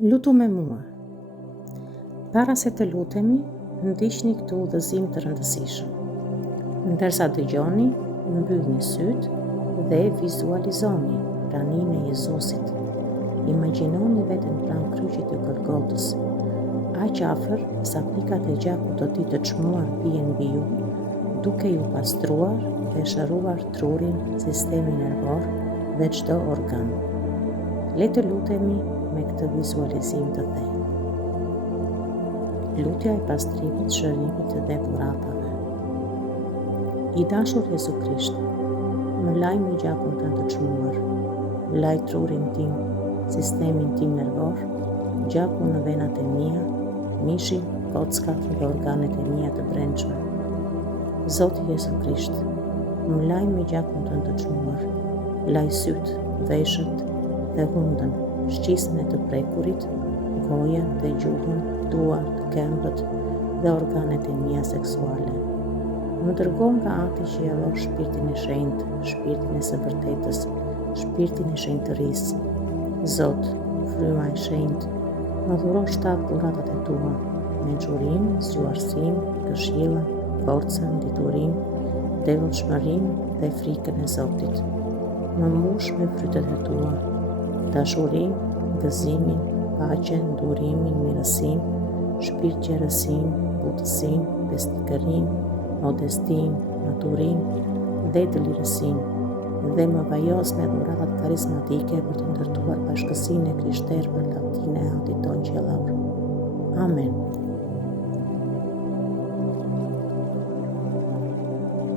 Lutu me mua. Para se të lutemi, ndiqni këtu udhëzim të rëndësishëm. Ndërsa dëgjoni, mbyllni sytë dhe vizualizoni praninë e Jezusit. Imagjinoni veten pranë kryqit të Golgotës, aq afër sa pikat e gjakut të tij të çmuar bien mbi ju, duke ju pastruar dhe shëruar trurin, sistemin nervor dhe çdo organ. Le të lutemi me këtë vizualizim të thellë. Lutja e pastrimit, shërimit dhe dhuratave. I dashur Jezu Krisht, më laj me gjakun tënd të çmuar, laj trurin tim, sistemin tim nervor, gjakun në venat e mia, mishin, kockat dhe organet e mia të brendshme. Zoti Jezu Krisht, më laj me gjakun tënd të çmuar, laj syt, veshët dhe hundën, shqisën e të prekurit, gojen dhe gjuhën, duart, këmbët dhe organet e mia seksuale. Më dërgo nga ati që jallon shpirtin e shenjtë, shpirtin e së vërtetës, shpirtin e shenjtërisë. Zot, fryma e shenjtë, më dhuro 7 dhuratat e tua, mençurinë, zgjuarsinë, këshillën, forcën, diturinë, devotshmërinë dhe frikën e Zotit. Më mbush me frytet e tua, dashurinë, gëzimin, paqen, durimin, mirësinë, shpirtqerësinë, butësinë, besnikërinë, modestinë, maturinë dhe të lirësinë, dhe më vajos me dhuratat karizmatike për të ndërtuar bashkësinë e krishterëve latine e Atit ton qiellor. Amen.